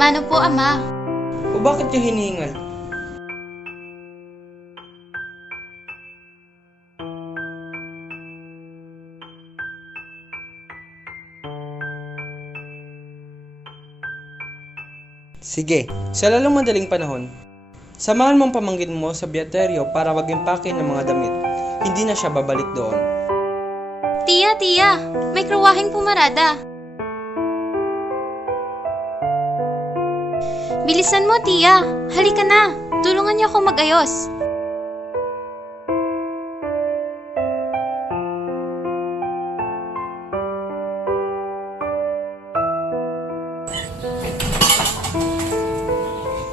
Mano po, Ama? O bakit niya hinihingal? Sige, sa lalong madaling panahon, samahan mong pamangkin mo sa biateryo para mag-impake ng mga damit. Hindi na siya babalik doon. Tia, tia! May kruwahing pumarada. Bilisan mo, tia! Halika na! Tulungan niyo ako mag-ayos.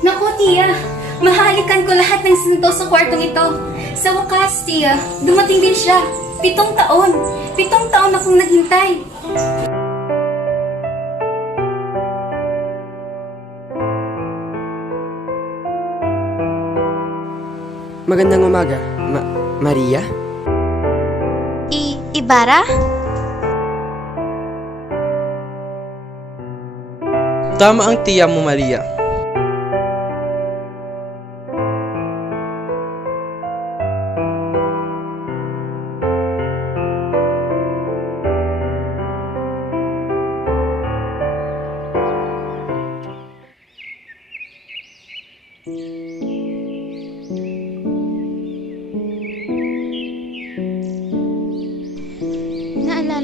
Naku, Tia! Mahalikan ko lahat ng sinto sa kwartong ito. Sa wakas, Tia, dumating din siya. Pitong taon. Pitong taon akong naghintay. Magandang umaga, Ma- Maria? I... Ibarra? Tama ang tiya mo, Maria.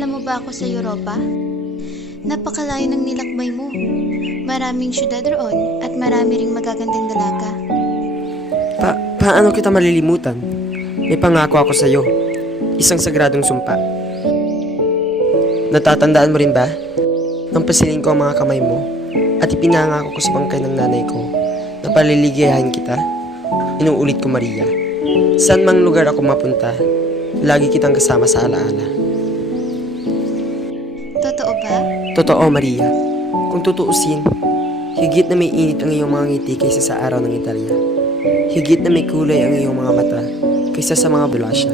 Naalala mo ba ako sa Europa? Napakalayo ng nilakbay mo. Maraming syudad roon at marami ring magagandang dalaga. Pa- paano kita malilimutan? May pangako ako sa'yo. Isang sagradong sumpa. Natatandaan mo rin ba? Nang pasilin ko ang mga kamay mo at ipinangako ko sa bangkay ng nanay ko na paliligayahin kita. Inuulit ko Maria. Saan mang lugar ako mapunta, lagi kitang kasama sa alaala. Totoo, Maria. Kung tutuusin, higit na may init ang iyong mga ngiti kaysa sa araw ng Italya. Higit na may kulay ang iyong mga mata kaysa sa mga bulasya.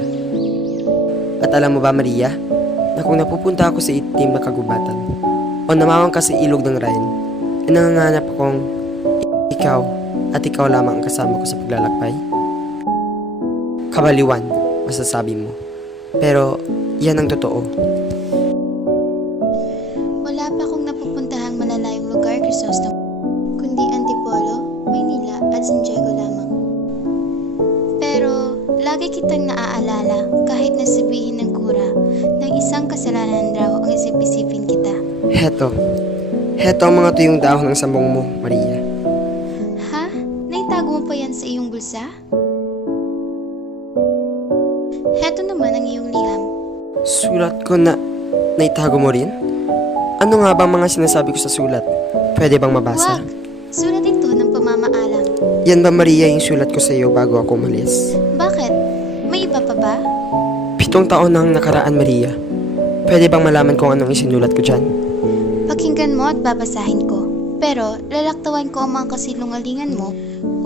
At alam mo ba, Maria, na kung napupunta ako sa itim na kagubatan o namawang ka sa ilog ng Rhine, ay nanganganap akong ikaw at ikaw lamang ang kasama ko sa paglalakbay? Kabaliwan, masasabi mo. Pero, yan ang totoo. Wala pa akong napupuntahang malalayong lugar, Crisostomo, kundi Antipolo, Maynila at San Diego lamang. Pero, lagi kitang naaalala kahit nasabihin ng kura ng isang kasalanan raw ang isip-isipin kita. Heto. Heto ang mga tuyong dahon ng sambong mo, Maria. Ha? Naitago mo pa yan sa iyong bulsa? Heto naman ang iyong liham. Sulat ko na naitago mo rin? Ano nga bang mga sinasabi ko sa sulat? Pwede bang mabasa? Wag! Sulat ito ng pamamaalam. Yan ba Maria yung sulat ko sa iyo bago ako umalis? Bakit? May iba pa ba? Pitong taon nang nakaraan Maria. Pwede bang malaman kung anong isinulat ko dyan? Pakinggan mo at babasahin ko. Pero lalaktawan ko ang mga kasilungalingan mo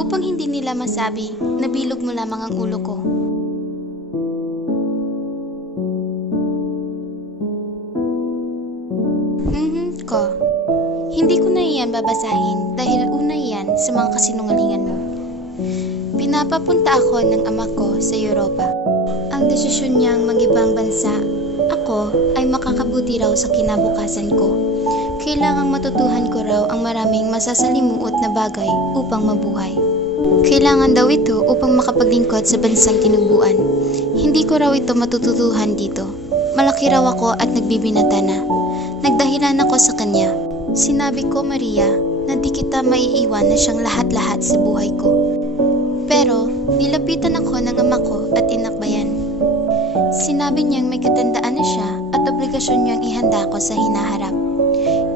upang hindi nila masabi na bilog mo lamang ang ulo ko. Ko. Hindi ko na iyan babasahin dahil una iyan sa mga kasinungalingan mo. Pinapapunta ako ng ama ko sa Europa. Ang desisyon niyang mag-ibang bansa, ako ay makakabuti raw sa kinabukasan ko. Kailangang matutuhan ko raw ang maraming masasalimuot na bagay upang mabuhay. Kailangan daw ito upang makapaglingkod sa bansang tinubuan. Hindi ko raw ito matututuhan dito. Malaki raw ako at nagbibinata na. Nagdahilan ako sa kanya. Sinabi ko, Maria, na di kita maiiwan na siyang lahat-lahat sa buhay ko. Pero, nilapitan ako ng ama ko at tinakbayan. Sinabi niyang may katandaan na siya at obligasyon niyang ihanda ko sa hinaharap.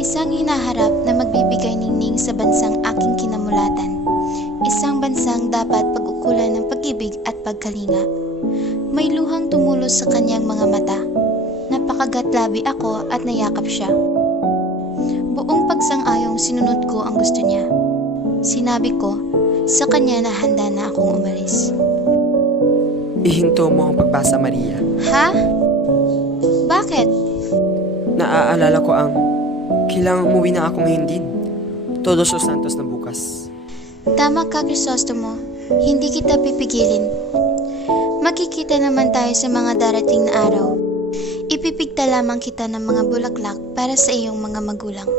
Isang hinaharap na magbibigay ningning sa bansang aking kinamulatan. Isang bansang dapat pag-ukulan ng pag-ibig at pagkalinga. May luhang tumulos sa kanyang mga mata. Napakagatlabi ako at nayakap siya. Buong pagsang-ayong sinunod ko ang gusto niya. Sinabi ko, sa kanya na handa na akong umalis. Ihinto mo ang pagbasa Maria. Ha? Bakit? Naaalala ko ang kailangang umuwi na ako ngayon din. Todos los Santos na bukas. Tama ka, Crisostomo. Hindi kita pipigilin. Makikita naman tayo sa mga darating na araw. Lamang kita ng mga bulaklak para sa iyong mga magulang.